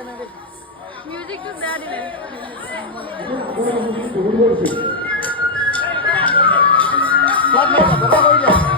music to द्या दिले Hãy subscribe cho kênh Ghiền Mì Gõ để không bỏ lỡ